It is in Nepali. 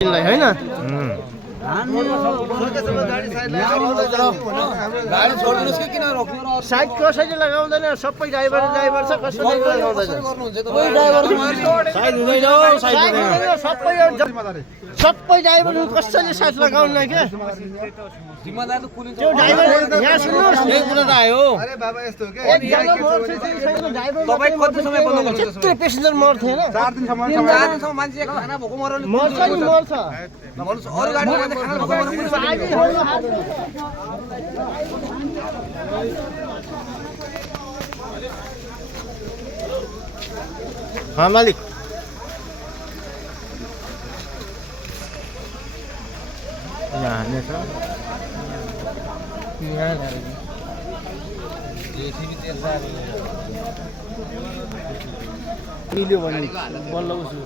होइन साइड कसैले लगाउँदैन सबै ड्राइभर छ कसैले लगाउँदैन सबै ड्राइभर कसैले साइड लगाउन्न क्या त्यो ड्राइभर यहाँ सुन्नुहोस् यही कुरा त आयो एकजना मर्छ तपाईँ कति समय बन्द गर्छ त्यत्रो पेसेन्जर मर्थेन 4 दिनसम्म मान्छे खाना भोको मर्यो मर्छ नि मर्छ अरू गाडीमा मान्छे खाना भोको मर्यो मालिक मिल्यो भने बल्ल उसो